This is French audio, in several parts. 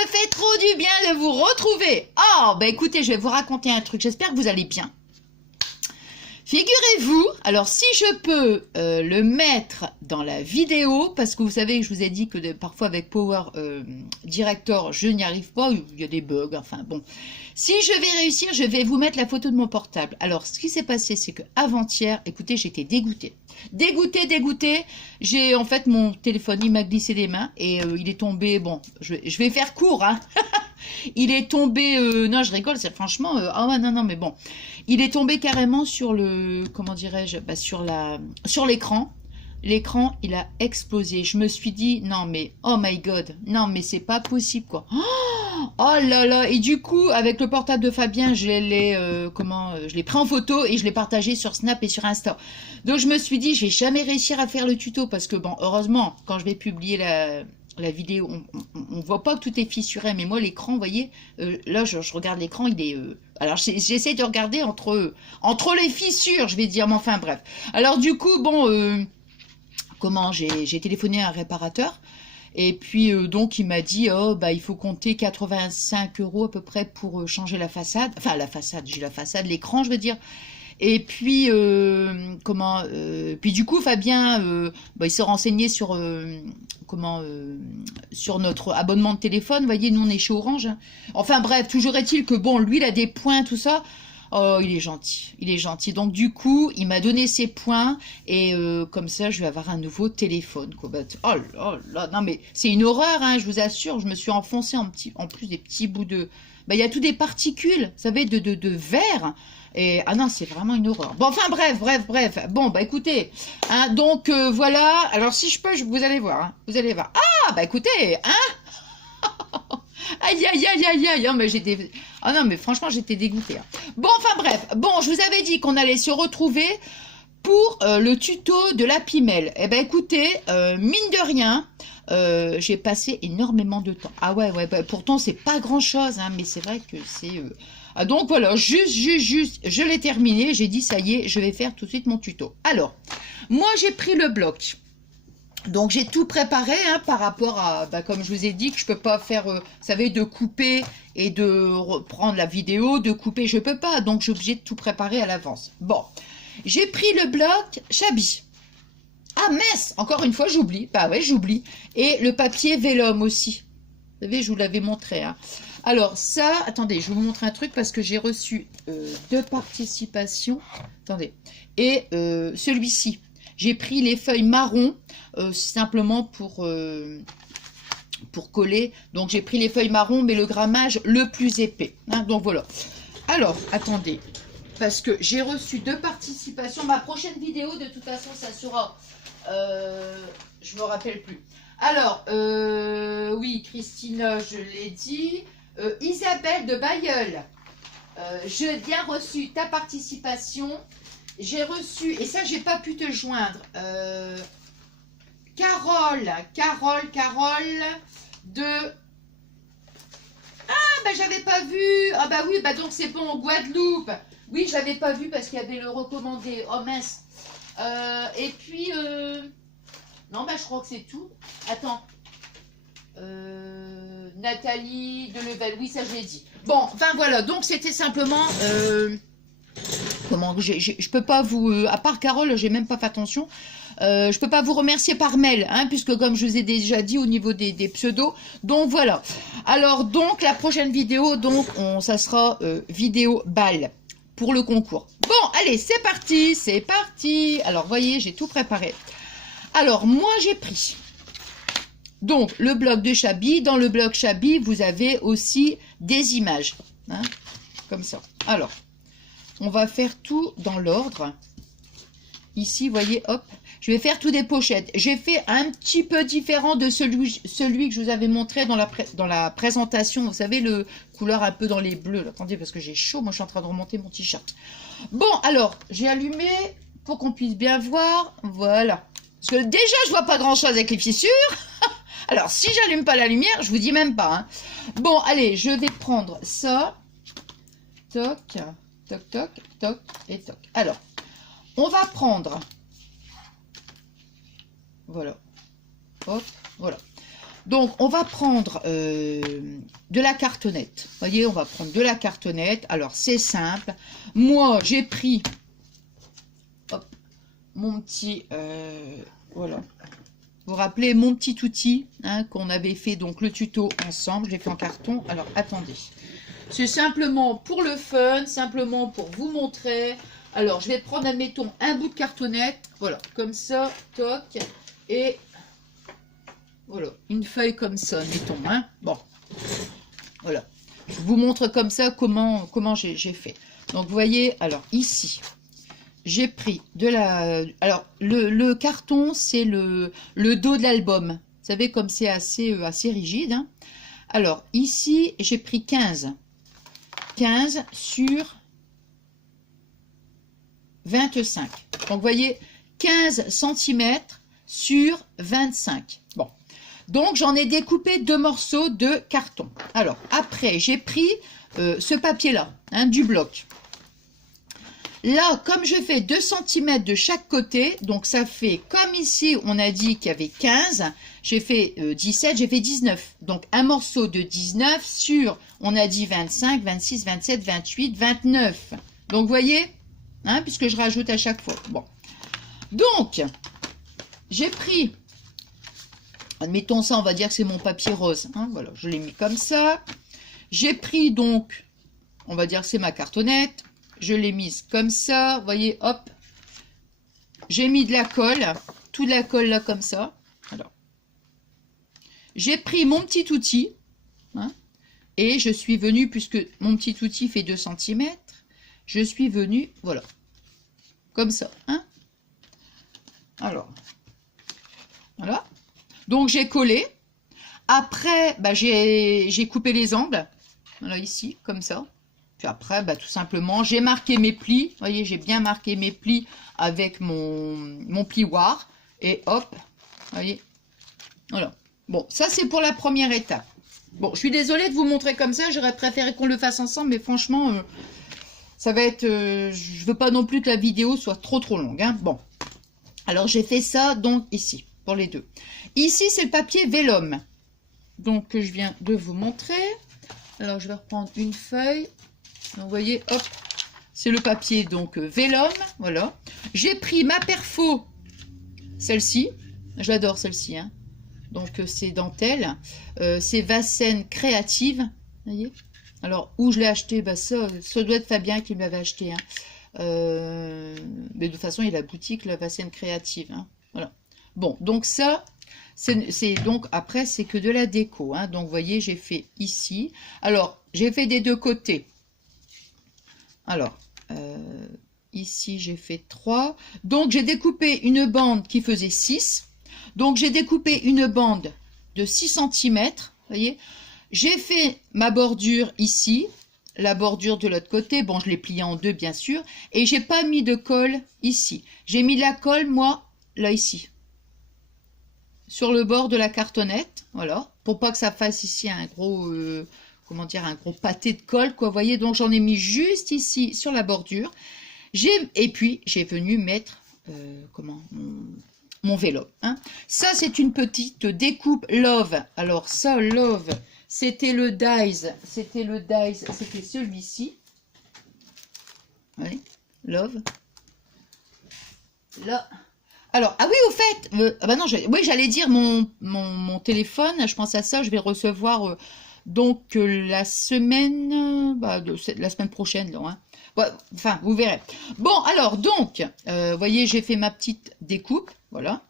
me fait trop du bien de vous retrouver. Oh, bah écoutez, je vais vous raconter un truc. J'espère que vous allez bien. Figurez-vous, alors si je peux le mettre dans la vidéo, parce que vous savez que je vous ai dit que parfois avec Power Director, je n'y arrive pas, il y a des bugs, enfin bon. Si je vais réussir, je vais vous mettre la photo de mon portable. Alors, ce qui s'est passé, c'est que avant-hier, écoutez, j'étais dégoûtée. Dégoûtée. J'ai, en fait, mon téléphone, il m'a glissé des mains et il est tombé, bon, je vais faire court, hein. Il est tombé, non, je rigole, c'est franchement, ah ouais, non, mais bon. Il est tombé carrément sur le, comment dirais-je, bah, sur l'écran. L'écran, il a explosé. Je me suis dit, non, mais, oh my god, non, mais c'est pas possible, quoi. Oh là là, et du coup, avec le portable de Fabien, je l'ai pris en photo et je l'ai partagé sur Snap et sur Insta. Donc, je me suis dit, je vais jamais réussir à faire le tuto parce que, bon, heureusement, quand je vais publier la vidéo, on voit pas que tout est fissuré, mais moi, l'écran, vous voyez, là, je regarde l'écran, il est... alors, j'essaie de regarder entre les fissures, je vais dire, mais enfin, bref. Alors, du coup, bon... j'ai téléphoné à un réparateur et puis donc il m'a dit oh bah il faut compter 85 € à peu près pour changer la façade, enfin l'écran je veux dire. Et puis puis du coup Fabien bah, il s'est renseigné sur sur notre abonnement de téléphone, vous voyez, nous on est chez Orange, hein. Enfin bref, toujours est-il que bon, lui il a des points tout ça. Oh, il est gentil. Donc, du coup, il m'a donné ses points et comme ça, je vais avoir un nouveau téléphone, quoi. Oh là, non, mais c'est une horreur, hein, je vous assure. Je me suis enfoncée en plus des petits bouts de... Bah, il y a tout des particules, vous savez, de verre. Et, ah non, c'est vraiment une horreur. Bon, enfin, bref. Bon, bah, écoutez, hein, donc, voilà. Alors, si je peux, vous allez voir, hein, vous allez voir. Ah, bah, écoutez, hein. Aïe, mais j'étais... Ah non, mais franchement, j'étais dégoûtée, hein. Bon, enfin bref, bon, je vous avais dit qu'on allait se retrouver pour le tuto de la Pimelle. Eh ben écoutez, mine de rien, j'ai passé énormément de temps. Ah ouais, bah, pourtant, c'est pas grand-chose, hein, mais c'est vrai que c'est... Ah, donc voilà, juste, je l'ai terminé, j'ai dit, ça y est, je vais faire tout de suite mon tuto. Alors, moi, j'ai pris le bloc. Donc j'ai tout préparé, hein, par rapport à, bah, comme je vous ai dit que je peux pas faire, vous savez, de couper et de reprendre la vidéo, de couper, je peux pas, donc j'ai obligé de tout préparer à l'avance. Bon, j'ai pris le bloc Chabi. Ah mince, encore une fois j'oublie, bah ouais j'oublie. Et le papier vélum aussi, vous savez, je vous l'avais montré, hein. Alors ça, attendez, je vais vous montrer un truc parce que j'ai reçu 2 participations, attendez, et celui-ci. J'ai pris les feuilles marron, simplement pour coller. Donc, j'ai pris les feuilles marron, mais le grammage le plus épais, hein, donc, voilà. Alors, attendez, parce que j'ai reçu 2 participations. Ma prochaine vidéo, de toute façon, ça sera... je me rappelle plus. Alors, oui, Christina, je l'ai dit. Isabelle de Bailleul, j'ai bien reçu ta participation. J'ai reçu, et ça, j'ai pas pu te joindre, Carole de... Ah, bah, j'avais pas vu. Ah, bah oui, bah, donc c'est bon, Guadeloupe. Oui, je l'avais pas vu parce qu'il y avait le recommandé. Oh, mince. Et puis, non, bah, je crois que c'est tout. Attends. Nathalie de Level, oui, ça, je l'ai dit. Bon, enfin, voilà. Donc, c'était simplement... Comment je peux pas vous, à part Carole, j'ai même pas fait attention. Je peux pas vous remercier par mail, hein, puisque comme je vous ai déjà dit au niveau des pseudos. Donc voilà. Alors donc la prochaine vidéo, donc ça sera vidéo balle pour le concours. Bon, allez, c'est parti. Alors voyez, j'ai tout préparé. Alors moi j'ai pris donc le bloc de Chabi. Dans le bloc Chabi, vous avez aussi des images, hein, comme ça. Alors. On va faire tout dans l'ordre. Ici, vous voyez, hop, je vais faire tout des pochettes. J'ai fait un petit peu différent de celui que je vous avais montré dans la présentation. Vous savez, le couleur un peu dans les bleus. Là, attendez, parce que j'ai chaud. Moi, je suis en train de remonter mon t-shirt. Bon, alors, j'ai allumé pour qu'on puisse bien voir. Voilà. Parce que déjà, je vois pas grand-chose avec les fissures. Alors, si j'allume pas la lumière, je vous dis même pas, hein. Bon, allez, je vais prendre ça. Toc. Toc et toc. Alors, on va prendre... Voilà. Hop, voilà. Donc, on va prendre de la cartonnette. Vous voyez, on va prendre de la cartonnette. Alors, c'est simple. Moi, j'ai pris hop, mon petit... voilà. Vous vous rappelez mon petit outil hein, qu'on avait fait donc le tuto ensemble. Je l'ai fait en carton. Alors, attendez. C'est simplement pour le fun, simplement pour vous montrer. Alors, je vais prendre, admettons, un bout de cartonnette. Voilà, comme ça, toc. Et... voilà, une feuille comme ça, mettons. Hein. Bon, voilà. Je vous montre comme ça comment j'ai fait. Donc, vous voyez, alors ici, j'ai pris de la... alors, le carton, c'est le dos de l'album. Vous savez, comme c'est assez rigide. Hein. Alors, ici, j'ai pris 15 sur 25. Donc, vous voyez, 15 cm sur 25. Bon. Donc, j'en ai découpé 2 morceaux de carton. Alors, après, j'ai pris ce papier-là, hein, du bloc. Là, comme je fais 2 cm de chaque côté, donc ça fait, comme ici, on a dit qu'il y avait 15, j'ai fait 17, j'ai fait 19. Donc, un morceau de 19 sur, on a dit 25, 26, 27, 28, 29. Donc, vous voyez, hein, puisque je rajoute à chaque fois. Bon. Donc, j'ai pris... admettons ça, on va dire que c'est mon papier rose. Hein, voilà, je l'ai mis comme ça. J'ai pris donc, on va dire que c'est ma cartonnette. Je l'ai mise comme ça. Vous voyez, hop. J'ai mis de la colle. Tout de la colle là comme ça. Alors. J'ai pris mon petit outil. Hein, et je suis venue, puisque mon petit outil fait 2 cm. Je suis venue, voilà. Comme ça. Hein. Alors. Voilà. Donc, j'ai collé. Après, bah, j'ai coupé les angles. Voilà, ici, comme ça. Puis après, bah, tout simplement, j'ai marqué mes plis. Vous voyez, j'ai bien marqué mes plis avec mon plioir. Et hop, vous voyez. Voilà. Bon, ça, c'est pour la première étape. Bon, je suis désolée de vous montrer comme ça. J'aurais préféré qu'on le fasse ensemble. Mais franchement, ça va être... je veux pas non plus que la vidéo soit trop longue. Hein. Bon. Alors, j'ai fait ça, donc, ici. Pour les deux. Ici, c'est le papier vélum. Donc, que je viens de vous montrer. Alors, je vais reprendre une feuille. Donc, vous voyez, hop, c'est le papier, donc, vélum. Voilà. J'ai pris ma perfo, celle-ci. J'adore celle-ci. Hein. Donc, c'est dentelle. C'est Vassen Créative. Vous voyez. Alors, où je l'ai acheté, bah, ça doit être Fabien qui me l'avait acheté. Hein. Mais de toute façon, il y a la boutique, la Vassen Créative. Hein. Voilà. Bon, donc ça, c'est donc après, c'est que de la déco. Hein. Donc, vous voyez, j'ai fait ici. Alors, j'ai fait des deux côtés. Alors, ici, j'ai fait 3. Donc, j'ai découpé une bande qui faisait 6. Donc, j'ai découpé une bande de 6 cm. Vous voyez, j'ai fait ma bordure ici. La bordure de l'autre côté. Bon, je l'ai pliée en deux, bien sûr. Et j'ai pas mis de colle ici. J'ai mis la colle, moi, là, ici. Sur le bord de la cartonnette, voilà, pour pas que ça fasse ici un gros, comment dire, un gros pâté de colle, quoi, vous voyez, donc j'en ai mis juste ici, sur la bordure, et puis, j'ai venu mettre, mon vélo, hein. Ça, c'est une petite découpe Love, alors ça, Love, c'était le Dies, c'était celui-ci, oui, Love, là. Alors, ah oui, au fait, ah bah non, oui, j'allais dire mon téléphone, je pense à ça, je vais le recevoir donc la semaine, la semaine prochaine, là, hein. Ouais, enfin, vous verrez. Bon, alors, donc, vous voyez, j'ai fait ma petite découpe, voilà.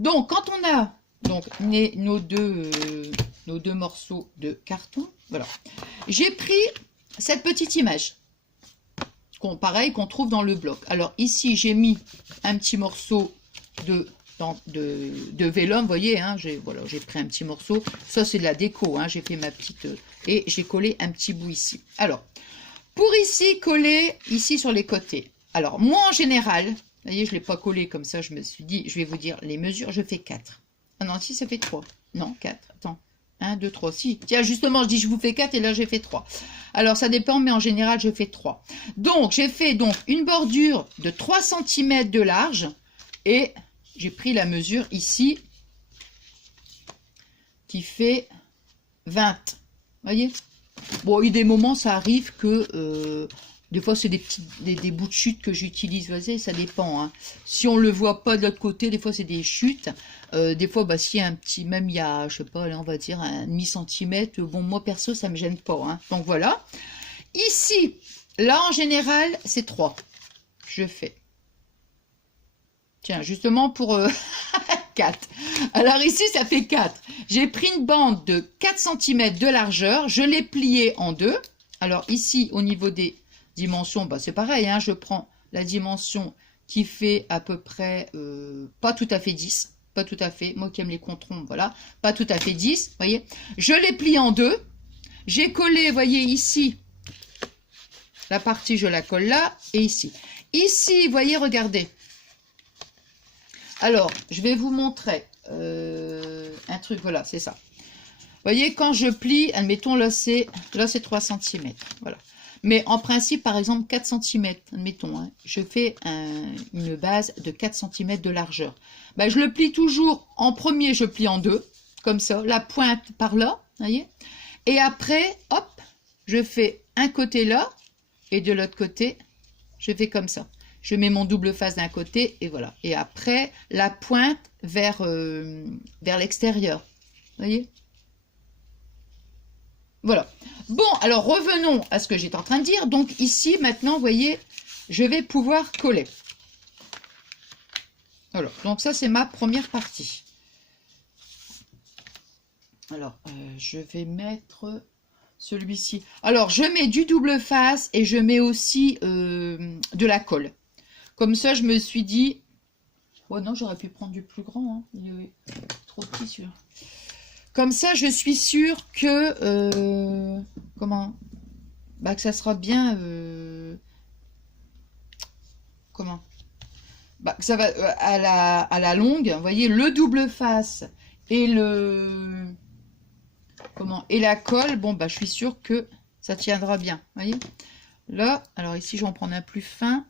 Donc, quand on a donc nos deux morceaux de carton, voilà, j'ai pris cette petite image, pareil, qu'on trouve dans le bloc. Alors, ici, j'ai mis un petit morceau de vélum, vous voyez, hein, j'ai pris un petit morceau, ça c'est de la déco, hein, j'ai fait ma petite, et j'ai collé un petit bout ici. Alors, pour ici, coller ici sur les côtés. Alors, moi en général, vous voyez, je ne l'ai pas collé comme ça, je me suis dit, je vais vous dire les mesures, je fais 4. Ah non, si, ça fait 3. Non, 4, attends. 1, 2, 3. Si, tiens, justement, je dis je vous fais 4 et là j'ai fait 3. Alors, ça dépend, mais en général, je fais 3. Donc, j'ai fait donc une bordure de 3 cm de large et j'ai pris la mesure ici qui fait 20. Voyez? Bon, il y a des moments, ça arrive que des fois, c'est des bouts de chute que j'utilise. Vous voyez, ça dépend. Hein. Si on le voit pas de l'autre côté, des fois, c'est des chutes. Des fois, bah, s'il y a un petit, même il y a, je sais pas, là, on va dire un demi-centimètre. Bon, moi, perso, ça me gêne pas. Hein. Donc, voilà. Ici, là, en général, c'est 3. Je fais. Tiens, justement pour 4. Alors ici, ça fait 4. J'ai pris une bande de 4 cm de largeur. Je l'ai pliée en deux. Alors ici, au niveau des dimensions, bah, c'est pareil. Hein, je prends la dimension qui fait à peu près, pas tout à fait 10. Pas tout à fait. Moi qui aime les controns, voilà. Pas tout à fait 10, voyez. Je l'ai plié en deux. J'ai collé, voyez, ici. La partie, je la colle là. Et ici. Ici, voyez, regardez. Alors, je vais vous montrer un truc, voilà, c'est ça. Vous voyez, quand je plie, admettons, là c'est 3 cm, voilà. Mais en principe, par exemple, 4 cm, admettons, hein, je fais une base de 4 cm de largeur. Ben, je le plie toujours, en premier, je plie en deux, comme ça, la pointe par là, vous voyez. Et après, hop, je fais un côté là, et de l'autre côté, je fais comme ça. Je mets mon double face d'un côté et voilà. Et après, la pointe vers l'extérieur. Vous voyez? Voilà. Bon, alors revenons à ce que j'étais en train de dire. Donc ici, maintenant, vous voyez, je vais pouvoir coller. Voilà. Donc ça, c'est ma première partie. Alors, je vais mettre celui-ci. Alors, je mets du double face et je mets aussi de la colle. Comme ça, je me suis dit... Oh non, j'aurais pu prendre du plus grand. Hein. Il est trop petit, celui-là. Comme ça, je suis sûre que... comment? Bah, que ça sera bien... comment? Bah, que ça va à la longue. Vous voyez, le double face et le... Comment? Et la colle. Bon, bah, je suis sûre que ça tiendra bien. Vous voyez? Là, alors ici, je vais en prendre un plus fin.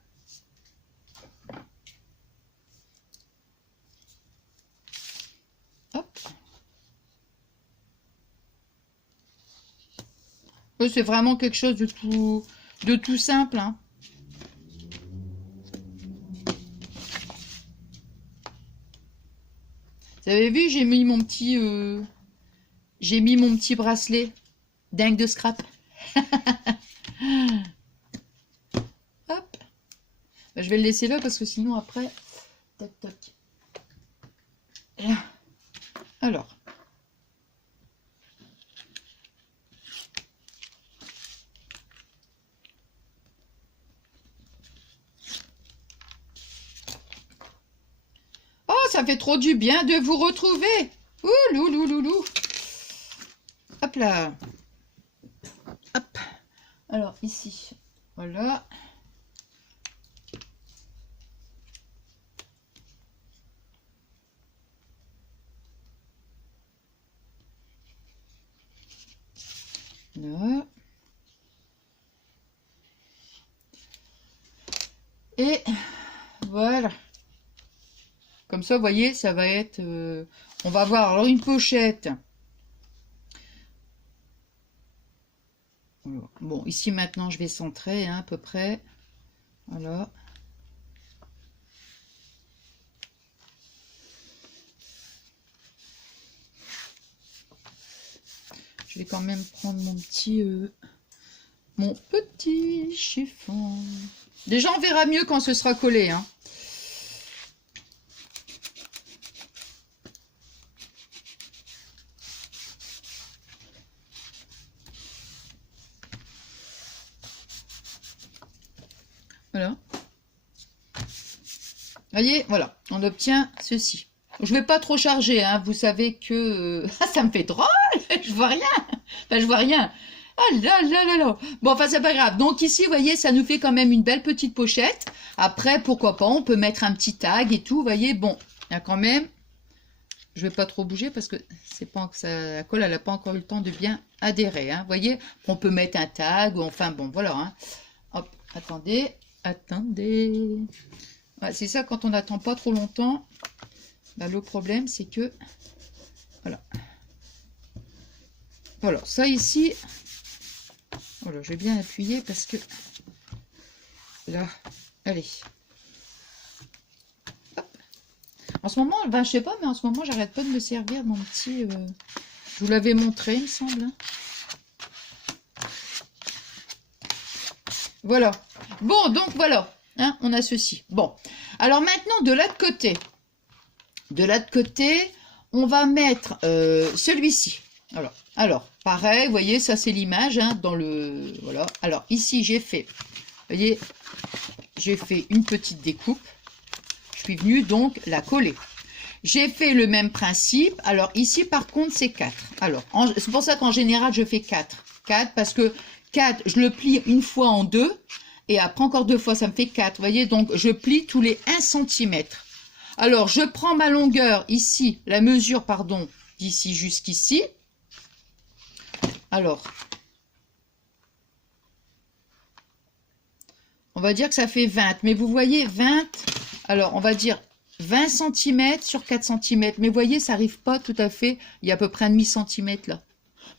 C'est vraiment quelque chose de tout simple. Hein. Vous avez vu, j'ai mis mon petit bracelet dingue de scrap. Hop. Ben, je vais le laisser là parce que sinon après, tac tac. Alors. Oh, ça fait trop du bien de vous retrouver. Ouh, loulou, loulou. Hop là. Hop. Alors, ici. Voilà. Là. Et voilà. Comme ça, vous voyez, ça va être... on va avoir alors une pochette. Bon, ici maintenant, je vais centrer hein, à peu près. Voilà. Je vais quand même prendre mon petit chiffon. Déjà, on verra mieux quand ce sera collé. Hein. Voilà. Voyez, voilà, on obtient ceci. Je vais pas trop charger, hein. Vous savez que ça me fait drôle, je vois rien. Enfin, je vois rien. Ah là là là là. Bon, enfin, c'est pas grave. Donc ici, vous voyez, ça nous fait quand même une belle petite pochette. Après, pourquoi pas, on peut mettre un petit tag et tout. Vous voyez, bon, il y a quand même... Je vais pas trop bouger parce que c'est pas que ça, la colle, elle n'a pas encore eu le temps de bien adhérer. Hein. Vous voyez, on peut mettre un tag, ou enfin, bon, voilà. Hein. Hop, attendez. Ouais, c'est ça, quand on n'attend pas trop longtemps, bah, le problème, c'est que... Voilà. Voilà, ça ici, voilà, je vais bien appuyer parce que là, allez. Hop. En ce moment, ben, je sais pas, mais en ce moment, j'arrête pas de me servir mon petit... je vous l'avais montré, il me semble. Voilà. Bon, donc voilà, hein, on a ceci. Bon, alors maintenant, de l'autre côté. De l'autre côté, on va mettre celui-ci. Alors, pareil, vous voyez, ça c'est l'image, hein, dans le... Voilà. Alors, ici, j'ai fait, vous voyez, j'ai fait une petite découpe. Je suis venue donc la coller. J'ai fait le même principe. Alors, ici, par contre, c'est 4. Alors, c'est pour ça qu'en général, je fais 4. 4 parce que 4, je le plie une fois en 2. Et après, encore 2 fois, ça me fait 4. Vous voyez, donc, je plie tous les 1 cm. Alors, je prends ma longueur ici, la mesure, pardon, d'ici jusqu'ici. Alors, on va dire que ça fait 20. Mais vous voyez, 20, alors on va dire 20 cm sur 4 cm. Mais vous voyez, ça n'arrive pas tout à fait. Il y a à peu près un demi-centime là.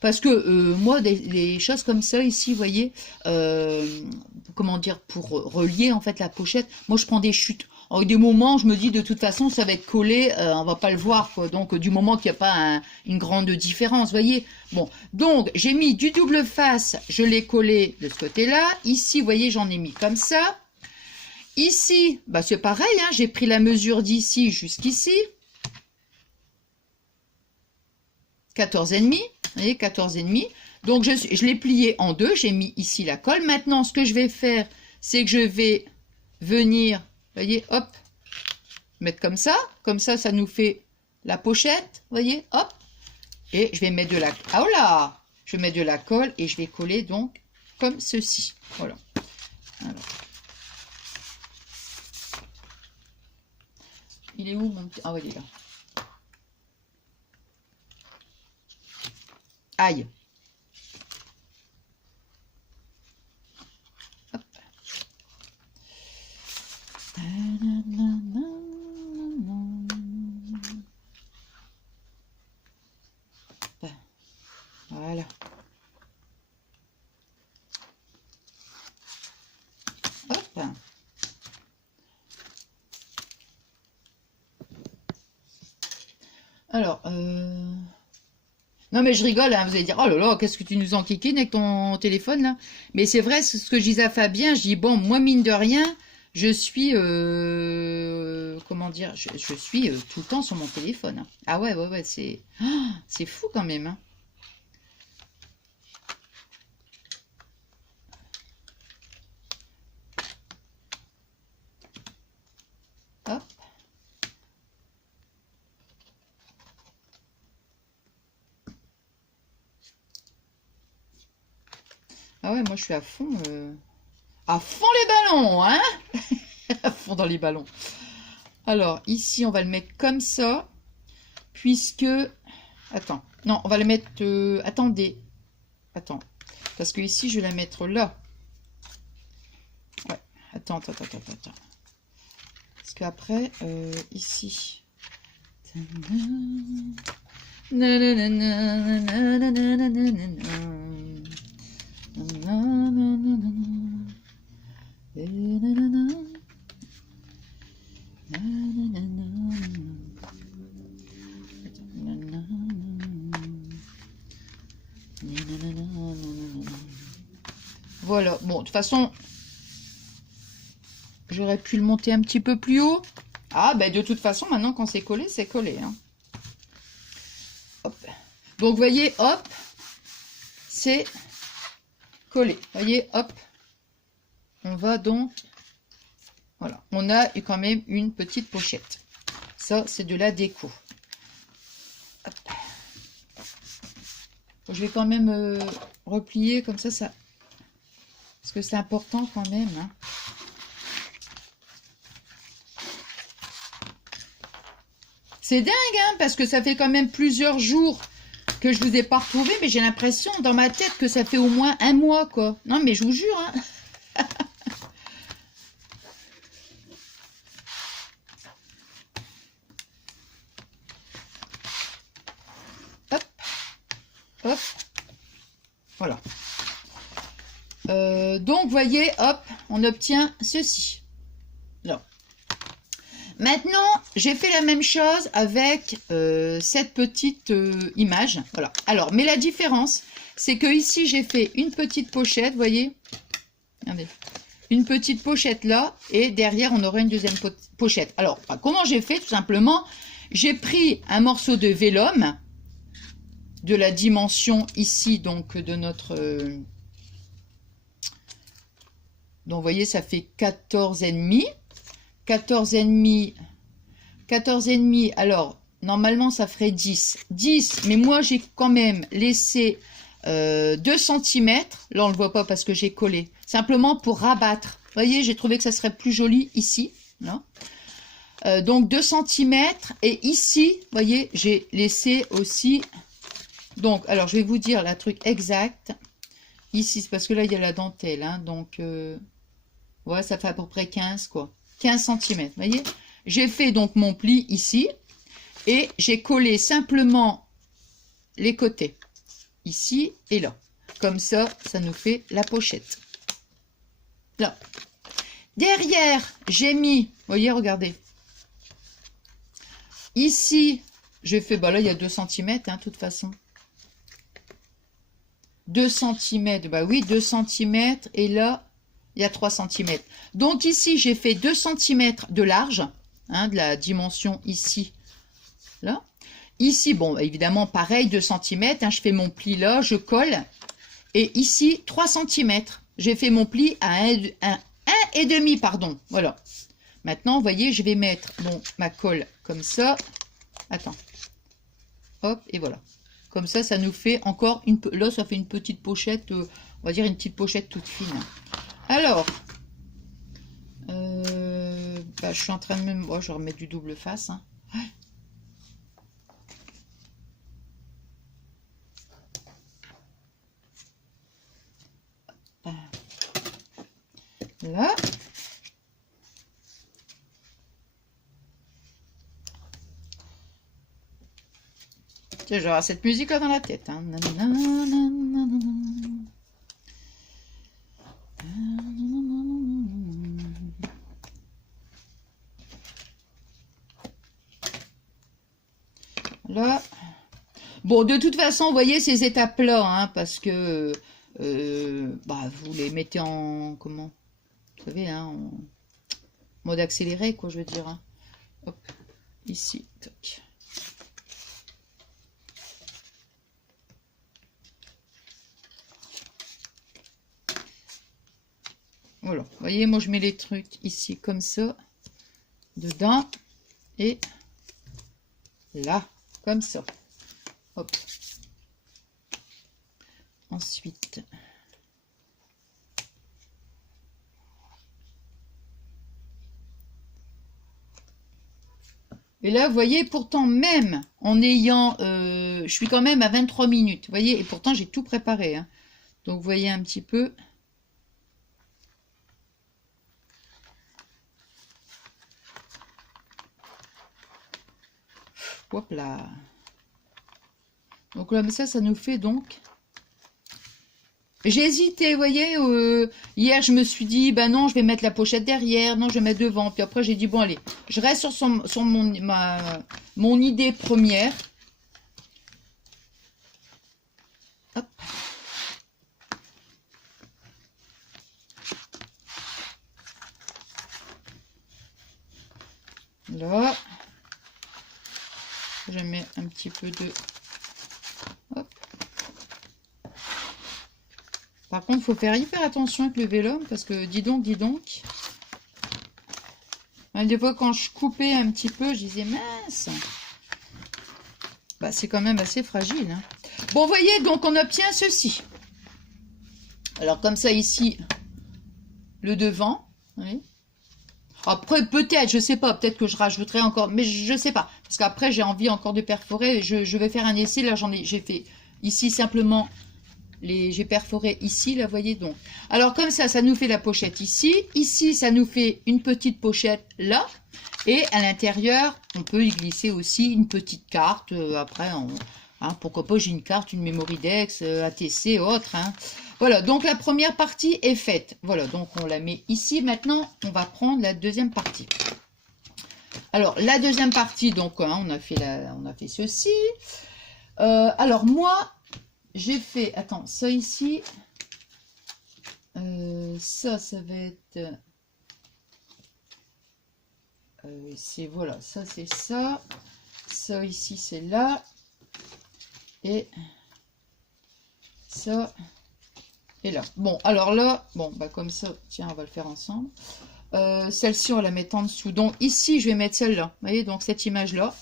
Parce que moi, des choses comme ça ici, vous voyez, comment dire, pour relier en fait la pochette, moi je prends des chutes. Alors, des moments, je me dis de toute façon, ça va être collé, on va pas le voir, quoi. Donc, du moment qu'il n'y a pas une grande différence, vous voyez. Bon, donc, j'ai mis du double face, je l'ai collé de ce côté-là. Ici, vous voyez, j'en ai mis comme ça. Ici, bah, c'est pareil, hein, j'ai pris la mesure d'ici jusqu'ici. 14,5, vous voyez, 14,5. Donc, je l'ai plié en deux, j'ai mis ici la colle. Maintenant, ce que je vais faire, c'est que je vais venir... Vous voyez, hop, mettre comme ça, ça nous fait la pochette, vous voyez, hop, et je vais mettre de la, ah oh là, je vais mettre de la colle et je vais coller donc comme ceci, voilà. Alors. Il est où mon petit, ah oui, il est là. Aïe. Hop. Voilà. Hop. Alors, non mais je rigole, hein, vous allez dire, oh là là, qu'est-ce que tu nous enquiquines avec ton téléphone là? Mais c'est vrai, c'est ce que je disais à Fabien, je dis, bon, moi mine de rien, je suis, comment dire, je suis tout le temps sur mon téléphone. Hein. Ah ouais, c'est c'est fou quand même. Hein. Hop. Ah ouais, moi je suis à fond les ballons, hein. À fond dans les ballons. Alors, ici, on va le mettre comme ça, puisque... Attends, non, on va le mettre... attendez. Attends, parce que ici, je vais la mettre là. Ouais, attends. Parce qu'après, ici... Voilà, bon, de toute façon, j'aurais pu le monter un petit peu plus haut. Ah, ben de toute façon, maintenant, quand c'est collé, c'est collé. Hein. Hop. Donc, vous voyez, hop, c'est collé. Vous voyez, hop. On va donc... Voilà, on a quand même une petite pochette. Ça, c'est de la déco. Hop. Je vais quand même replier comme ça... Parce que c'est important quand même. Hein. C'est dingue, hein, parce que ça fait quand même plusieurs jours que je vous ai pas retrouvé, mais j'ai l'impression dans ma tête que ça fait au moins un mois, quoi. Non, mais je vous jure, hein. Hop, hop. Voilà. Donc, vous voyez, hop, on obtient ceci. Là. Maintenant, j'ai fait la même chose avec cette petite image. Voilà. Alors, mais la différence, c'est que ici, j'ai fait une petite pochette, vous voyez. Regardez. Une petite pochette là, et derrière, on aura une deuxième pochette. Alors, comment j'ai fait? Tout simplement, j'ai pris un morceau de vélum, de la dimension ici, donc de notre... donc, vous voyez, ça fait 14,5. 14,5. 14,5. Alors, normalement, ça ferait 10. 10, mais moi, j'ai quand même laissé 2 cm. Là, on ne le voit pas parce que j'ai collé. Simplement pour rabattre. Vous voyez, j'ai trouvé que ça serait plus joli ici. Là. Donc, 2 cm. Et ici, vous voyez, j'ai laissé aussi... Donc, alors, je vais vous dire la truc exact. Ici, c'est parce que là, il y a la dentelle. Hein, donc, ouais, ça fait à peu près 15, quoi. 15 cm, vous voyez. J'ai fait donc mon pli ici. Et j'ai collé simplement les côtés. Ici et là. Comme ça, ça nous fait la pochette. Là. Derrière, j'ai mis, vous voyez, regardez. Ici, j'ai fait, bah là, il y a 2 cm, hein, de toute façon. 2 cm, bah oui, 2 cm, et là, il y a 3 cm. Donc ici, j'ai fait 2 cm de large, hein, de la dimension ici, là. Ici, bon, évidemment, pareil, 2 cm, hein, je fais mon pli là, je colle. Et ici, 3 cm. J'ai fait mon pli à 1,5, pardon, voilà. Maintenant, vous voyez, je vais mettre ma colle comme ça. Attends. Hop, et voilà. Comme ça, ça nous fait encore une... Là, ça fait une petite pochette, on va dire une petite pochette toute fine. Alors, bah, je suis en train de me... Oh, je vais remettre du double face. Hein. Là. Tiens, j'aurai cette musique là dans la tête. Hein. Là. Bon, de toute façon, vous voyez ces étapes-là, hein, parce que bah, vous les mettez en... Comment? Vous savez, hein, en mode accéléré, quoi, je veux dire. Hein. Hop, ici, toc. Voilà, vous voyez, moi je mets les trucs ici comme ça, dedans, et là, comme ça. Hop. Ensuite, et là, vous voyez, pourtant, même en ayant, je suis quand même à 23 minutes, vous voyez, et pourtant j'ai tout préparé. Hein. Donc, vous voyez un petit peu. Hop là. Donc là, mais ça nous fait donc... J'ai hésité, vous voyez, hier je me suis dit, ben non, je vais mettre la pochette derrière, non, je vais mettre devant. Puis après j'ai dit, bon allez, je reste sur mon idée première. Hop. Là. Je mets un petit peu de... Hop. Par contre, il faut faire hyper attention avec le vélum parce que, dis donc, même des fois, quand je coupais un petit peu, je disais, mince. Bah, c'est quand même assez fragile. Hein. Bon, vous voyez, donc on obtient ceci. Alors, comme ça, ici, le devant. Oui. Après, peut-être, je sais pas, peut-être que je rajouterai encore, mais je sais pas. Parce qu'après, j'ai envie encore de perforer. Je vais faire un essai. Là, j'ai fait ici simplement... J'ai perforé ici, là, vous voyez donc. Alors, comme ça nous fait la pochette ici. Ici, ça nous fait une petite pochette là. Et à l'intérieur, on peut y glisser aussi une petite carte. Après, Hein, pourquoi pas, j'ai une carte, une Mémoridex, ATC, autre. Hein. Voilà, donc la première partie est faite. Voilà, donc on la met ici. Maintenant, on va prendre la deuxième partie. Alors, la deuxième partie, donc, hein, on a fait ceci. Alors, moi, j'ai fait... Attends, ça ici... ça va être... c'est... Voilà, ça, c'est ça. Ça, ici, c'est là. Et ça... Et là. Bon, alors là... Bon, bah comme ça, tiens, on va le faire ensemble. Celle-ci, on va la mettre en dessous. Donc, ici, je vais mettre celle-là. Vous voyez, donc cette image-là.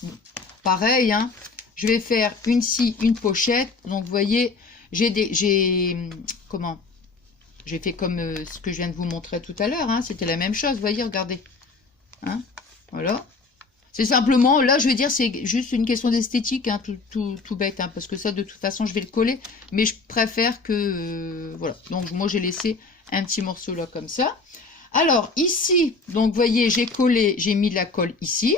Pareil, hein. Je vais faire une scie, une pochette. Donc, vous voyez, comment? J'ai fait comme ce que je viens de vous montrer tout à l'heure. Hein. C'était la même chose. Vous voyez, regardez. Hein, voilà. C'est simplement, là, je vais dire, c'est juste une question d'esthétique, hein, tout bête. Hein, parce que ça, de toute façon, je vais le coller. Mais je préfère que... voilà. Donc, moi, j'ai laissé un petit morceau là, comme ça. Alors, ici, donc, vous voyez, j'ai collé, j'ai mis de la colle ici.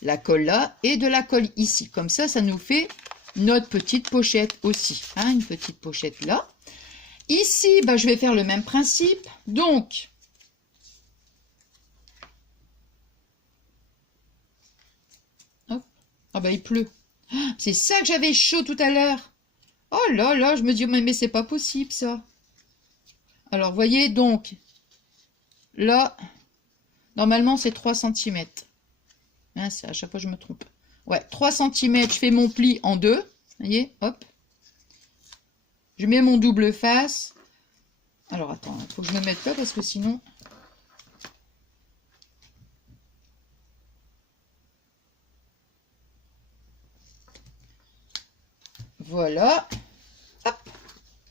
La colle là. Et de la colle ici. Comme ça, ça nous fait notre petite pochette aussi. Hein, une petite pochette là. Ici, bah, je vais faire le même principe. Donc, hop. Ah bah il pleut. C'est ça que j'avais chaud tout à l'heure. Oh là là, je me dis, mais c'est pas possible ça. Alors, voyez, donc, là, normalement, c'est 3 cm. Hein, à chaque fois, je me trompe. Ouais, 3 cm, je fais mon pli en deux. Vous voyez, hop. Je mets mon double face. Alors, attends, il faut que je me mette là parce que sinon... Voilà. Hop.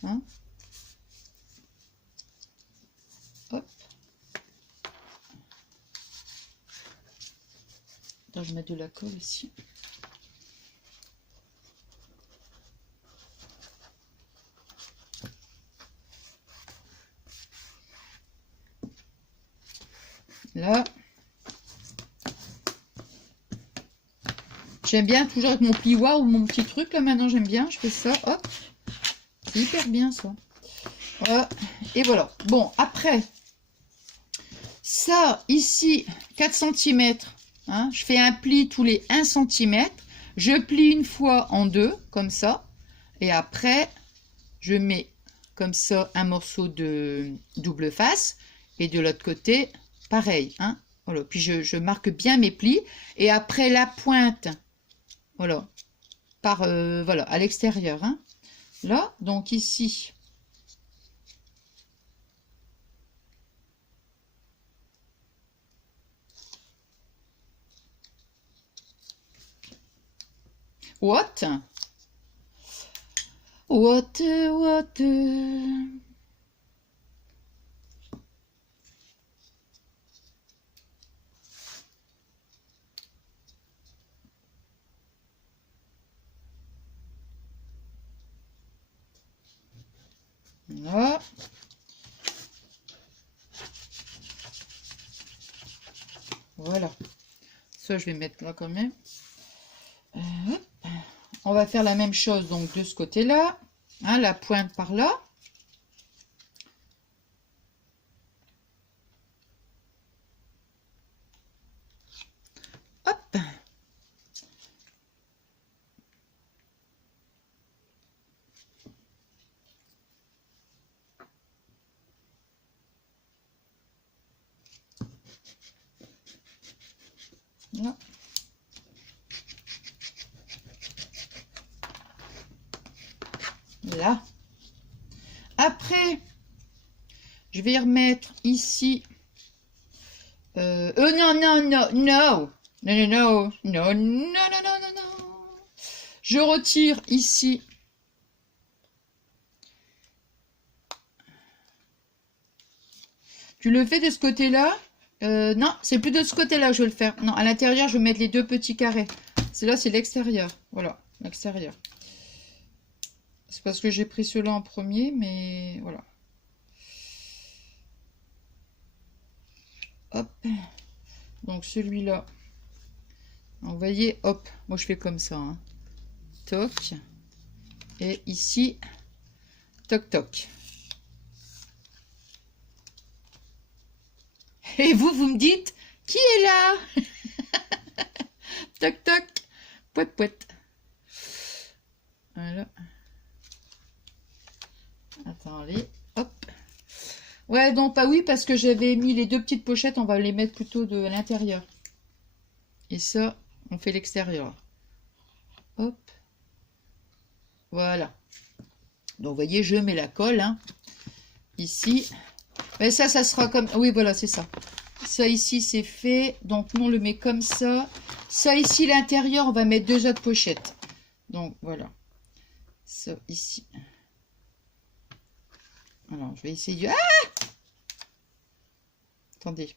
Hein. Hop. Attends, je mets de la colle ici. Là. J'aime bien toujours avec mon plioir ou mon petit truc. Là, maintenant, j'aime bien. Je fais ça. Hop. C'est hyper bien, ça. Voilà. Et voilà. Bon, après, ça, ici, 4 cm. Hein, je fais un pli tous les 1 cm. Je plie une fois en deux, comme ça. Et après, je mets comme ça un morceau de double face. Et de l'autre côté, pareil. Hein. Voilà. Puis, je marque bien mes plis. Et après, la pointe... Voilà, voilà, à l'extérieur. Hein. Là, donc ici. What? What? Là. Voilà. Ça, je vais mettre là quand même. On va faire la même chose donc de ce côté-là. Hein, la pointe par là. Hop. Là. Là. Après, je vais remettre ici. Non, non, non, non. Non, non, non, non, non, non, non, non, non. Je retire ici. Tu le fais de ce côté-là? Non, c'est plus de ce côté-là que je vais le faire. Non, à l'intérieur, je vais mettre les deux petits carrés. C'est là, c'est l'extérieur. Voilà, l'extérieur. C'est parce que j'ai pris ceux-là en premier, mais voilà. Hop. Donc celui-là. Vous voyez, hop. Moi, je fais comme ça. Hein. toc. Et ici, toc toc. Et vous me dites, qui est là? Toc toc, poète poète. Voilà. Attendez, hop. Ouais, donc pas oui, parce que j'avais mis les deux petites pochettes, on va les mettre plutôt de l'intérieur. Et ça, on fait l'extérieur. Hop. Voilà. Donc, vous voyez, je mets la colle, hein, ici. Mais ça sera comme... Oui, voilà, c'est ça. Ça, ici, c'est fait. Donc, nous, on le met comme ça. Ça, ici, l'intérieur, on va mettre deux autres pochettes. Donc, voilà. Ça, ici. Alors, je vais essayer de... Ah! Attendez.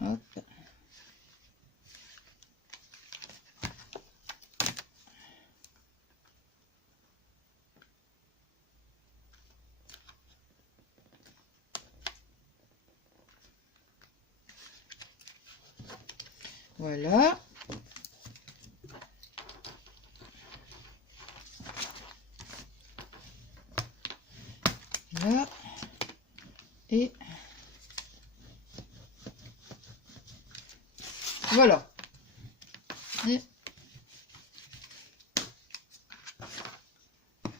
Hop. Voilà. Là. Et voilà. Et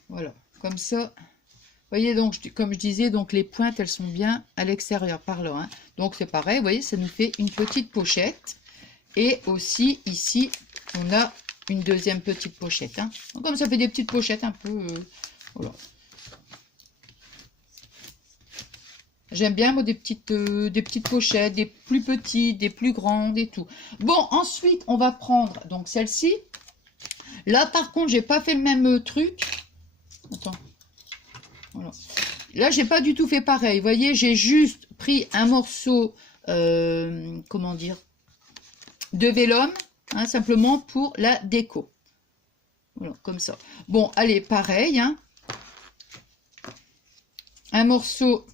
voilà. Comme ça. Vous voyez, donc, comme je disais, donc les pointes, elles sont bien à l'extérieur, par là. Hein. Donc, c'est pareil, vous voyez, ça nous fait une petite pochette. Et aussi, ici, on a une deuxième petite pochette. Hein. Donc, comme ça fait des petites pochettes un peu... voilà. J'aime bien, moi, des petites pochettes, des plus petites, des plus grandes et tout. Bon, ensuite, on va prendre donc celle-ci. Là, par contre, j'ai pas fait le même truc. Attends. Voilà. Là, j'ai pas du tout fait pareil. Vous voyez, j'ai juste pris un morceau, comment dire, de vélum, hein, simplement pour la déco. Voilà, comme ça. Bon, allez, pareil. Hein. Un morceau,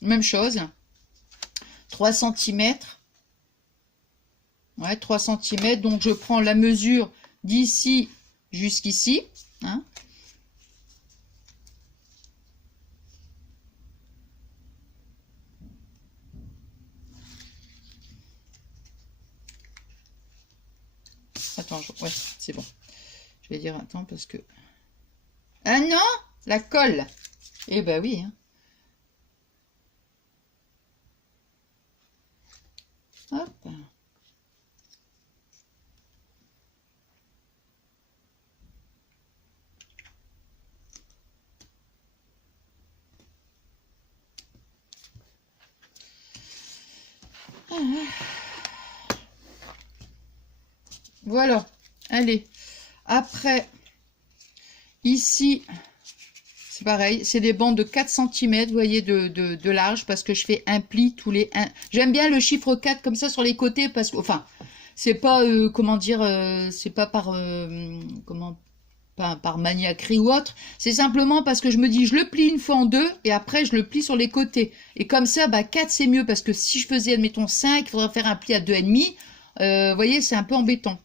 même chose. 3 cm. Ouais, 3 cm. Donc, je prends la mesure d'ici jusqu'ici. Hein. Attends, ouais, c'est bon. Je vais dire, attends, parce que... Ah non, la colle. Eh ben oui. Hein. Hop. Voilà. Allez. Après, ici, c'est pareil. C'est des bandes de 4 cm, vous voyez, de large, parce que je fais un pli tous les 1. J'aime bien le chiffre 4 comme ça sur les côtés, parce que, enfin, c'est pas, comment dire, c'est pas par, comment, pas par maniaquerie ou autre. C'est simplement parce que je me dis, je le plie une fois en deux, et après, je le plie sur les côtés. Et comme ça, bah, 4, c'est mieux, parce que si je faisais, admettons, 5, il faudrait faire un pli à 2,5. Vous voyez, c'est un peu embêtant.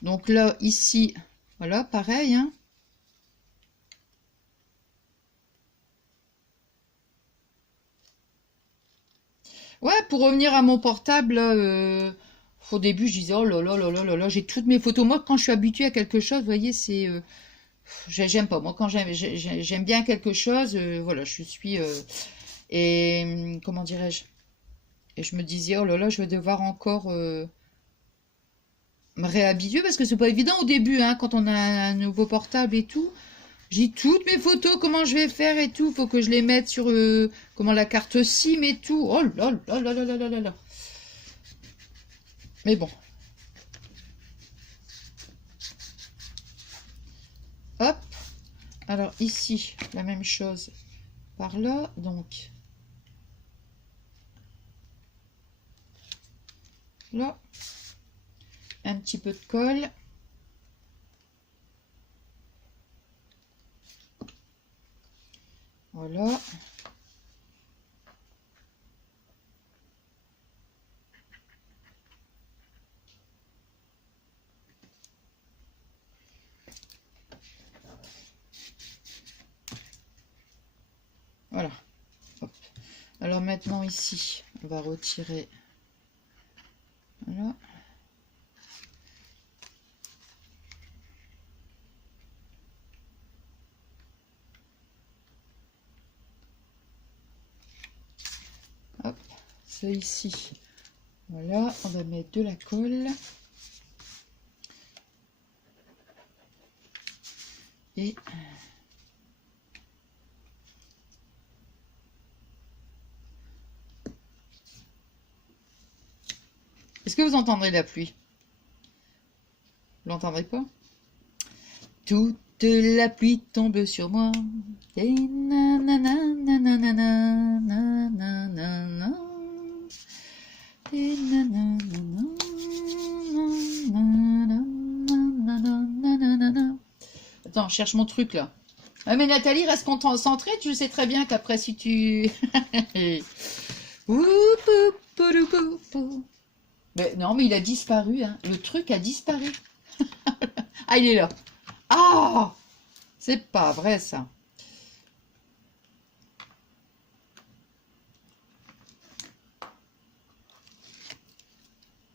Donc là, ici, voilà, pareil, hein. Ouais, pour revenir à mon portable, là, au début, je disais, oh là là là là là là, j'ai toutes mes photos. Moi, quand je suis habituée à quelque chose, vous voyez, c'est... j'aime pas. Moi, quand j'aime bien quelque chose, voilà, je suis... et comment dirais-je? Et je me disais, oh là là, je vais devoir encore me réhabituer, parce que c'est pas évident au début, hein, quand on a un nouveau portable et tout. J'ai toutes mes photos, comment je vais faire et tout. Faut que je les mette sur comment la carte SIM et tout. Oh là là là là là là là là. Mais bon. Hop. Alors ici, la même chose par là. Donc là, un petit peu de colle. Voilà. Voilà. Hop. Alors maintenant ici, on va retirer. Voilà. Hop, ça ici. Voilà, on va mettre de la colle. Et est-ce que vous entendrez la pluie? Vous l'entendrez pas? Toute la pluie tombe sur moi. Et nanana, nanana, nanana, et nanana, nanana. Attends, je cherche mon truc là. Ah mais Nathalie, reste concentrée, tu sais très bien qu'après si tu... Mais non, mais il a disparu, hein. Le truc a disparu. Ah, il est là. Ah, c'est pas vrai ça.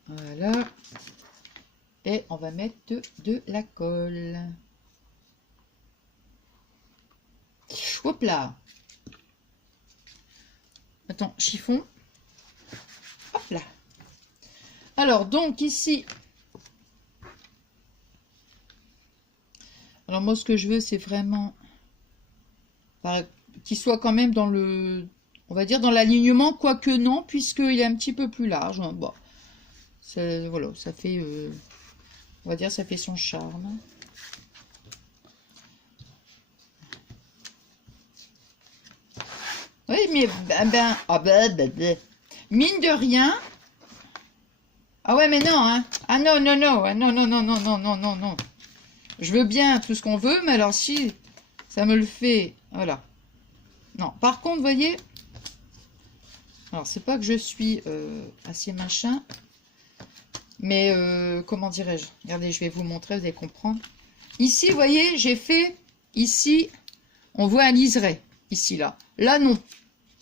Voilà. Et on va mettre de la colle. Hop là. Attends, chiffon. Hop là. Alors, donc ici... Alors moi, ce que je veux, c'est vraiment... qu'il soit quand même dans le... On va dire dans l'alignement, quoique non, puisqu'il est un petit peu plus large. Bon, voilà, ça fait... on va dire, ça fait son charme. Oui, mais mine de rien... Ah ouais, mais non, hein. Ah non, non, non, non, non, non, non, non, non, non, non. Je veux bien tout ce qu'on veut, mais alors si ça me le fait... Voilà. Non, par contre, vous voyez... Alors, c'est pas que je suis assez machin... Mais, comment dirais-je? Regardez, je vais vous montrer, vous allez comprendre. Ici, vous voyez, j'ai fait... Ici, on voit un liseré. Ici, là. Là, non.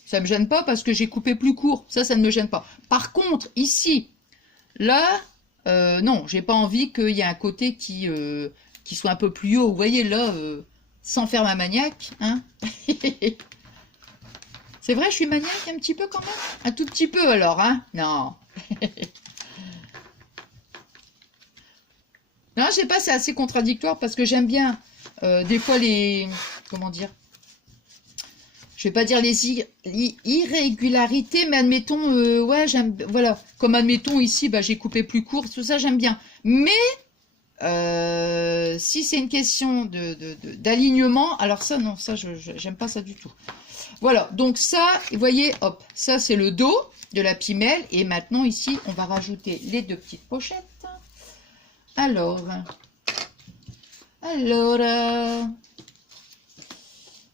Ça me gêne pas parce que j'ai coupé plus court. Ça ne me gêne pas. Par contre, ici, là, non, j'ai pas envie qu'il y ait un côté qui soit un peu plus haut. Vous voyez, là, sans faire ma maniaque, hein. C'est vrai, je suis maniaque un petit peu quand même? Un tout petit peu, alors, hein. Non. Non, je sais pas, c'est assez contradictoire parce que j'aime bien des fois les... Comment dire? Je vais pas dire les irrégularités, mais admettons, ouais, j'aime... Voilà, comme admettons ici, bah, j'ai coupé plus court, tout ça, j'aime bien. Mais si c'est une question d'alignement, alors ça, non, ça, j'aime pas ça du tout. Voilà, donc ça, vous voyez, hop, ça c'est le dos de la pimelle. Et maintenant, ici, on va rajouter les deux petites pochettes. Alors,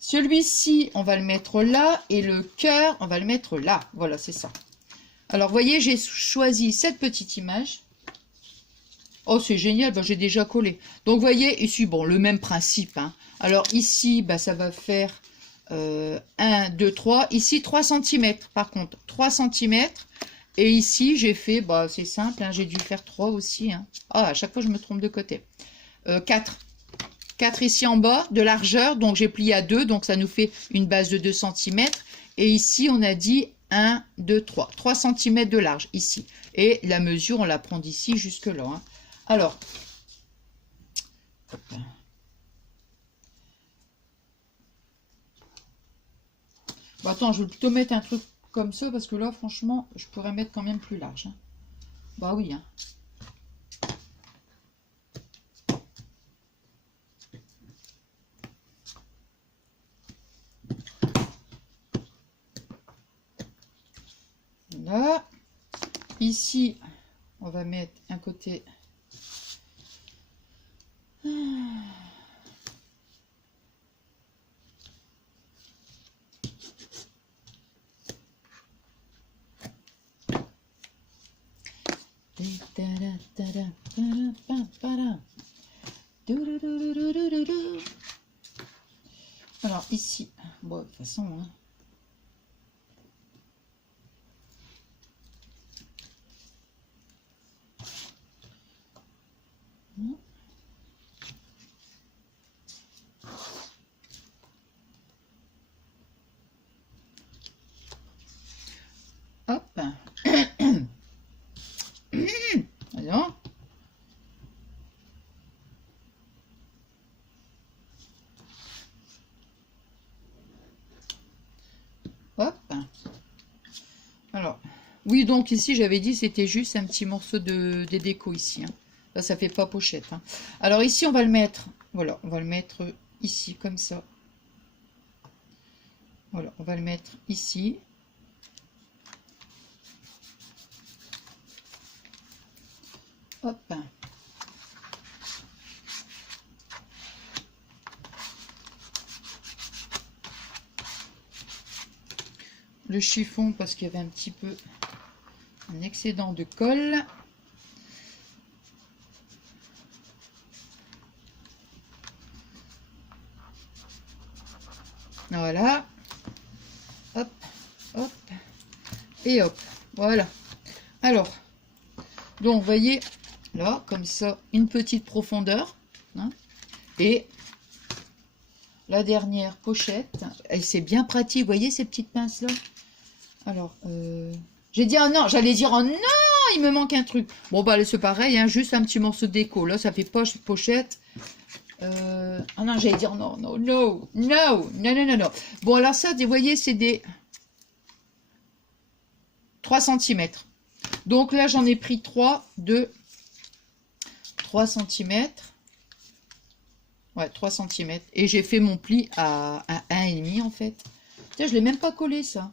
celui-ci, on va le mettre là, et le cœur, on va le mettre là. Voilà, c'est ça. Alors, vous voyez, j'ai choisi cette petite image. Oh, c'est génial, ben, j'ai déjà collé. Donc, vous voyez, ici, bon, le même principe. Hein. Alors, ici, ben, ça va faire 1, 2, 3. Ici, 3 cm, par contre, 3 cm. Et ici, j'ai fait, bah, c'est simple, hein, j'ai dû faire 3 aussi. Hein. Ah, à chaque fois, je me trompe de côté. 4. 4 ici en bas, de largeur, donc j'ai plié à 2, donc ça nous fait une base de 2 cm. Et ici, on a dit 1, 2, 3. 3 cm de large, ici. Et la mesure, on la prend d'ici jusque là. Hein. Alors, bon, attends, je vais plutôt mettre un truc comme ça, parce que là, franchement, je pourrais mettre quand même plus large. Hein. Bah oui, hein. Là, ici, on va mettre un côté. Alors ici, bon, de toute façon, hein, Hop. Alors, oui, donc ici, j'avais dit, c'était juste un petit morceau de déco ici. Hein. Là, ça fait pas pochette. Hein. Alors ici, on va le mettre, voilà, on va le mettre ici, comme ça. Voilà, on va le mettre ici. Hop. Le chiffon, parce qu'il y avait un petit peu un excédent de colle. Voilà. Hop, hop, et hop. Voilà. Alors, donc, vous voyez, là, comme ça, une petite profondeur. Hein, et la dernière pochette. Et c'est bien pratique, vous voyez ces petites pinces-là. Alors, j'ai dit oh non, j'allais dire oh non, il me manque un truc. Bon, bah, c'est pareil, hein, juste un petit morceau de déco. Là, ça fait pochette. Ah non, j'allais dire non, non, non, non, non, non, non, non. Bon, alors ça, vous voyez, c'est des 3 cm. Donc là, j'en ai pris 3 de 3 cm. Ouais, 3 cm. Et j'ai fait mon pli à 1,5 en fait. Tiens, je ne l'ai même pas collé, ça.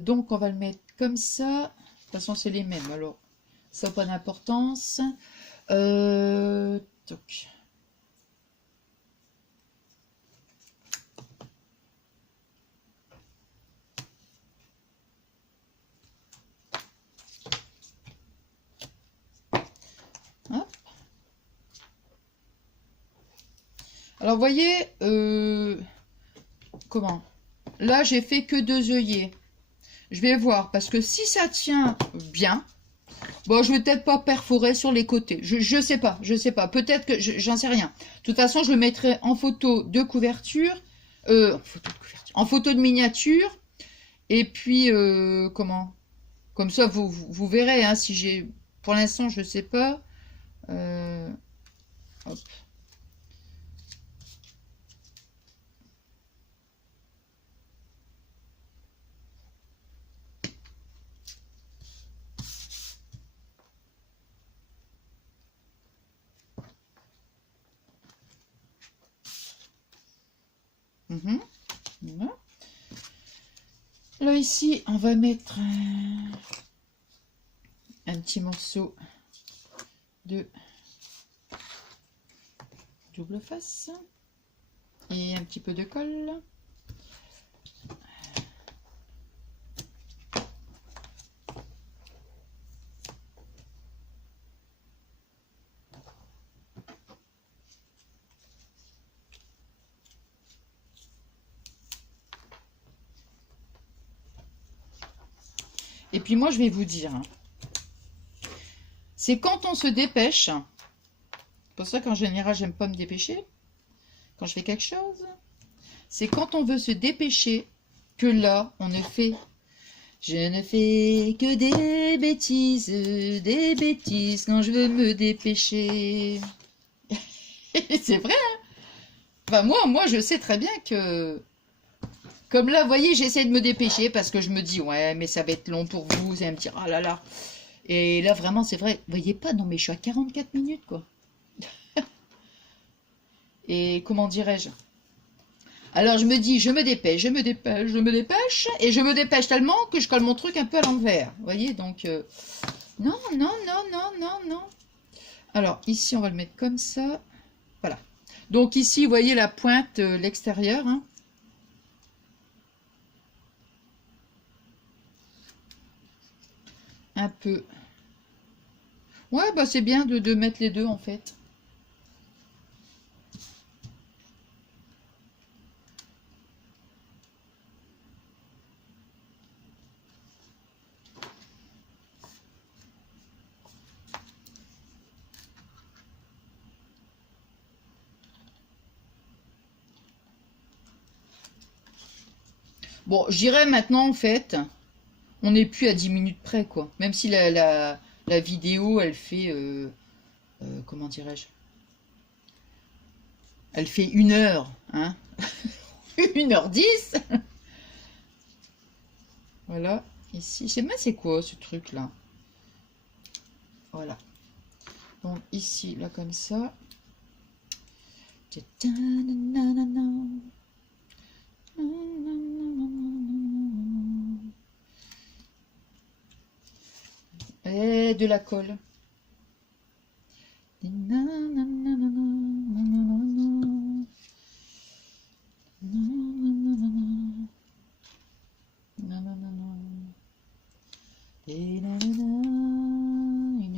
Donc, on va le mettre comme ça. De toute façon, c'est les mêmes. Alors, ça n'a pas d'importance. Donc. Hop. Alors, vous voyez, comment? Là, j'ai fait que 2 œillets. Je vais voir, parce que si ça tient bien, bon, je vais peut-être pas perforer sur les côtés. Je sais pas, je sais pas. Peut-être que j'en sais rien. De toute façon, je le mettrai en photo de couverture, en photo de miniature. Et puis, comment? Comme ça, vous verrez. Hein, si j'ai, pour l'instant, je sais pas. Hop. Voilà. Là, ici, on va mettre un petit morceau de double face et un petit peu de colle. Et puis moi, je vais vous dire, hein, c'est quand on se dépêche, c'est pour ça qu'en général, j'aime pas me dépêcher, quand je fais quelque chose, c'est quand on veut se dépêcher que là, on ne fait, je ne fais que des bêtises quand je veux me dépêcher. C'est vrai, hein? Enfin, moi, je sais très bien que... Comme là, vous voyez, j'essaie de me dépêcher parce que je me dis, ouais, mais ça va être long pour vous, vous allez me dire, ah là là. Et là, vraiment, c'est vrai, vous voyez pas, non, mais je suis à 44 minutes, quoi. Et comment dirais-je? Alors, je me dis, je me dépêche, je me dépêche, je me dépêche, et je me dépêche tellement que je colle mon truc un peu à l'envers. Vous voyez, donc, non, non, non, non, non, non. Alors, ici, on va le mettre comme ça. Voilà. Donc, ici, vous voyez la pointe, l'extérieur, hein. Un peu. Ouais, bah c'est bien de mettre les deux en fait. Bon, je dirais maintenant en fait, on n'est plus à 10 minutes près quoi. Même si la vidéo, elle fait, comment dirais-je? Elle fait 1 heure, hein. 1h10. Voilà, ici. Je sais pas c'est quoi ce truc-là. Voilà. Donc ici, là comme ça. Et de la colle. Une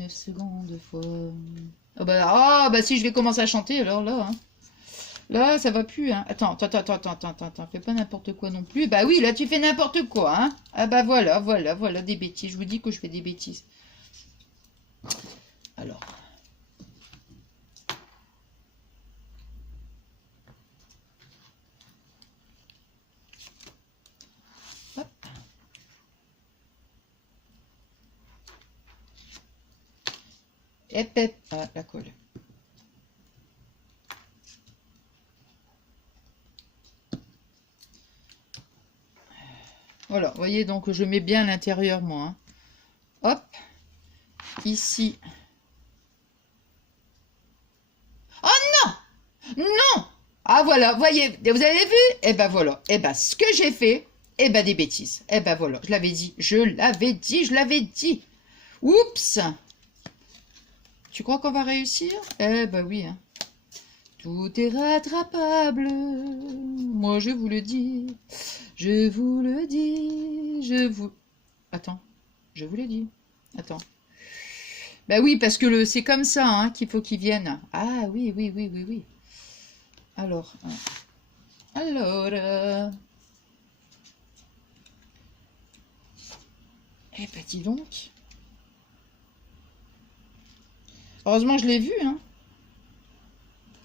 seconde fois. Ah bah si je vais commencer à chanter alors là. Hein. Là ça va plus. Hein. Attends, fais pas n'importe quoi non plus. Bah oui là tu fais n'importe quoi. Hein. Ah bah voilà des bêtises. Je vous dis que je fais des bêtises. Alors. Hop. Hep. Ah, la colle. Voilà, vous voyez, donc je mets bien à l'intérieur, moi. Hein. Hop, ici. Oh non! Non! Ah voilà, voyez, vous avez vu? Eh ben voilà, eh ben ce que j'ai fait, eh ben des bêtises. Eh ben voilà, je l'avais dit. Oups! Tu crois qu'on va réussir? Eh ben oui, hein. Tout est rattrapable, moi je vous le dis, Attends, je vous l'ai dit. Attends. Ben oui, parce que c'est comme ça hein, qu'il faut qu'ils viennent. Ah oui. Alors. Eh ben dis donc. Heureusement je l'ai vu, hein.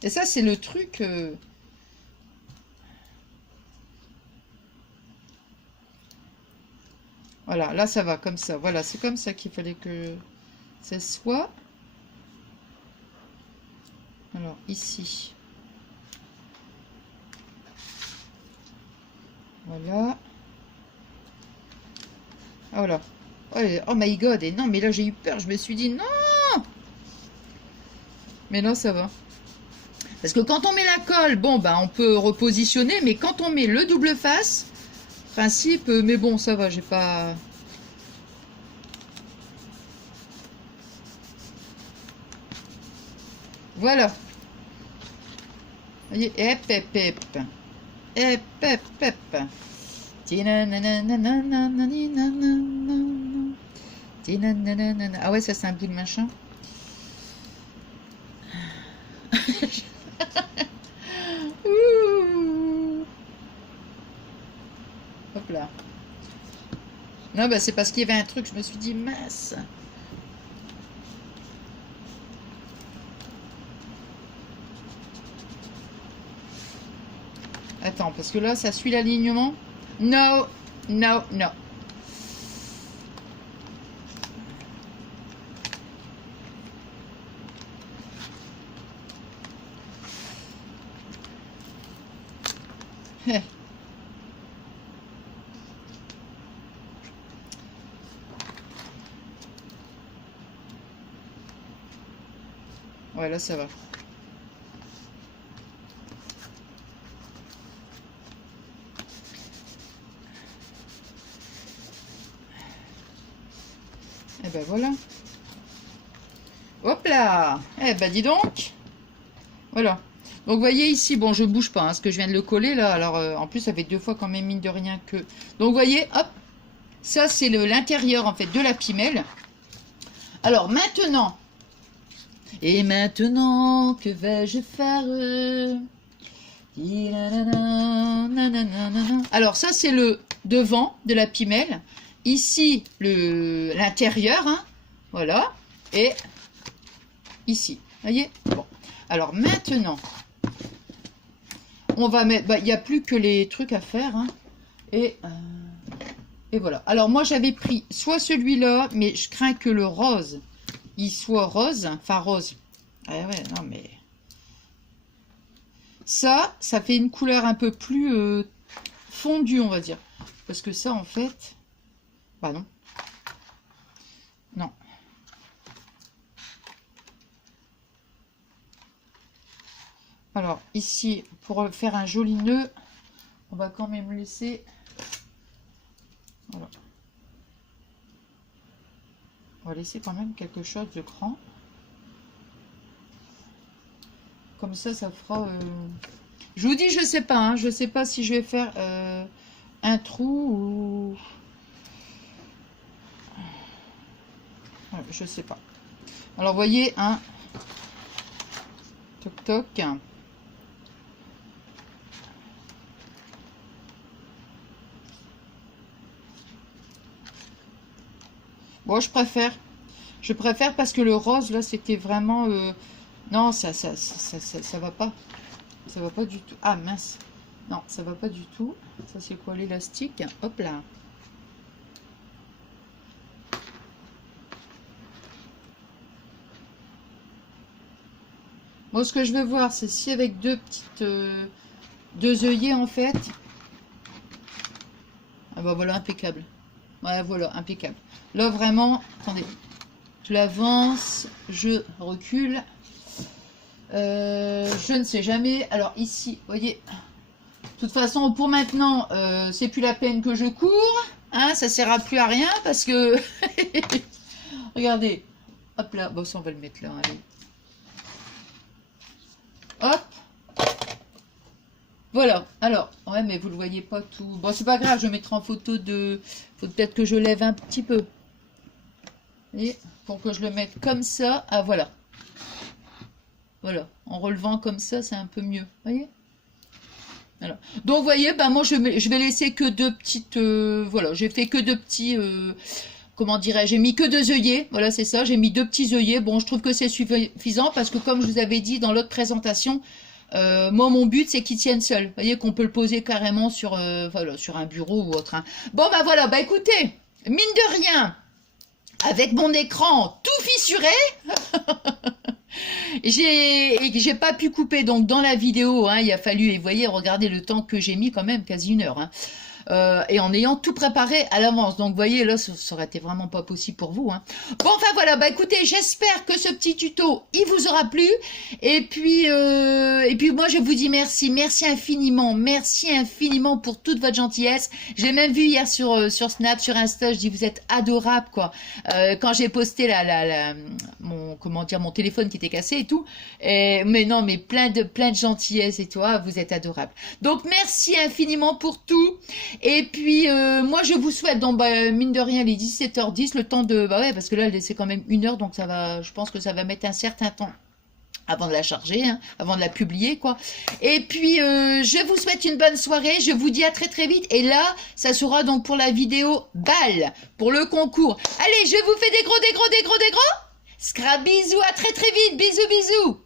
Et ça, c'est le truc... Voilà, là, ça va comme ça. Voilà, c'est comme ça qu'il fallait que ça soit. Alors, ici. Voilà. Ah, voilà. Oh my god. Et non, mais là, j'ai eu peur. Je me suis dit, non! Mais là, ça va. Parce que quand on met la colle, bon, bah, on peut repositionner. Mais quand on met le double face, principe, mais bon, ça va, j'ai pas... Voilà. Vous voyez, Ah ouais, ça c'est un bout de machin. Hop là. Non, bah c'est parce qu'il y avait un truc, je me suis dit, mince. Attends, parce que là, ça suit l'alignement. No. Ouais, là, ça va. Et ben voilà. Hop là. Eh ben dis donc. Voilà. Donc vous voyez ici, bon je bouge pas, hein, parce que je viens de le coller là. Alors en plus ça fait 2 fois quand même mine de rien que... Donc vous voyez, hop. Ça c'est l'intérieur en fait de la pimelle. Alors maintenant... Et maintenant, que vais-je faire? Alors ça c'est le devant de la pimelle. Ici l'intérieur, hein, voilà. Et ici, voyez. Bon. Alors maintenant, on va mettre. Bah, il n'y a plus que les trucs à faire, hein. Et voilà. Alors moi j'avais pris soit celui-là, mais je crains que le rose, il soit rose, enfin rose. Ah ouais, non mais ça fait une couleur un peu plus fondue, on va dire. Parce que ça, en fait, Pardon. Non. Alors, ici, pour faire un joli nœud, on va quand même laisser... Voilà. On va laisser quand même quelque chose de grand. Comme ça, ça fera... Je vous dis, je sais pas. Hein, je sais pas si je vais faire un trou ou... Je sais pas. Alors, vous voyez, hein. Toc, toc. Bon, je préfère. Je préfère parce que le rose, là, c'était vraiment... Non, ça va pas. Ça va pas du tout. Ah, mince. Non, ça va pas du tout. Ça, c'est quoi, l'élastique? Hop là. Moi, ce que je veux voir, c'est si avec deux œillets, en fait... Ah bah voilà, impeccable. Ouais, voilà, impeccable. Là, vraiment, attendez. Je l'avance, je recule. Je ne sais jamais. Alors, ici, vous voyez... De toute façon, pour maintenant, c'est plus la peine que je cours. Hein, ça ne sert plus à rien parce que... Regardez. Hop là. Bon, ça, on va le mettre là. Allez. Hop. Voilà. Alors, ouais, mais vous le voyez pas tout. Bon, c'est pas grave. Je mettrai en photo de... Faut peut-être que je lève un petit peu. Et pour que je le mette comme ça. Ah, voilà. Voilà. En relevant comme ça, c'est un peu mieux. Vous voyez? Voilà. Donc, vous voyez, ben, moi, je vais laisser que deux petites... voilà, j'ai fait que deux petits... comment dirais-je? J'ai mis que deux œillets. Voilà, c'est ça. J'ai mis deux petits œillets. Bon, je trouve que c'est suffisant parce que, comme je vous avais dit dans l'autre présentation, moi, mon but, c'est qu'il tienne seul. Vous voyez qu'on peut le poser carrément sur, voilà, sur un bureau ou autre. Hein. Bon, ben voilà. Bah, écoutez, mine de rien, avec mon écran tout fissuré... J'ai pas pu couper donc dans la vidéo, hein, il a fallu, et vous voyez, regardez le temps que j'ai mis quand même, quasi 1 heure. Hein. Et en ayant tout préparé à l'avance. Donc, vous voyez, là, ça aurait été vraiment pas possible pour vous. Hein. Bon, enfin, voilà. Bah, écoutez, j'espère que ce petit tuto, il vous aura plu. Et puis moi, je vous dis merci. Merci infiniment. Merci infiniment pour toute votre gentillesse. J'ai même vu hier sur Snap, sur Insta, je dis, vous êtes adorables, quoi. Quand j'ai posté mon téléphone qui était cassé et tout. Mais non, mais plein de gentillesse et toi, vous êtes adorables. Donc, merci infiniment pour tout. Et puis, moi, je vous souhaite, donc, bah, mine de rien, les 17h10, le temps de... Bah ouais, parce que là, c'est quand même 1 heure, donc ça va... Je pense que ça va mettre un certain temps avant de la charger, hein, avant de la publier, quoi. Et puis, je vous souhaite une bonne soirée. Je vous dis à très, très vite. Et là, ça sera donc pour la vidéo balle, pour le concours. Allez, je vous fais des gros... Scrap, bisous, à très, très vite. Bisous, bisous.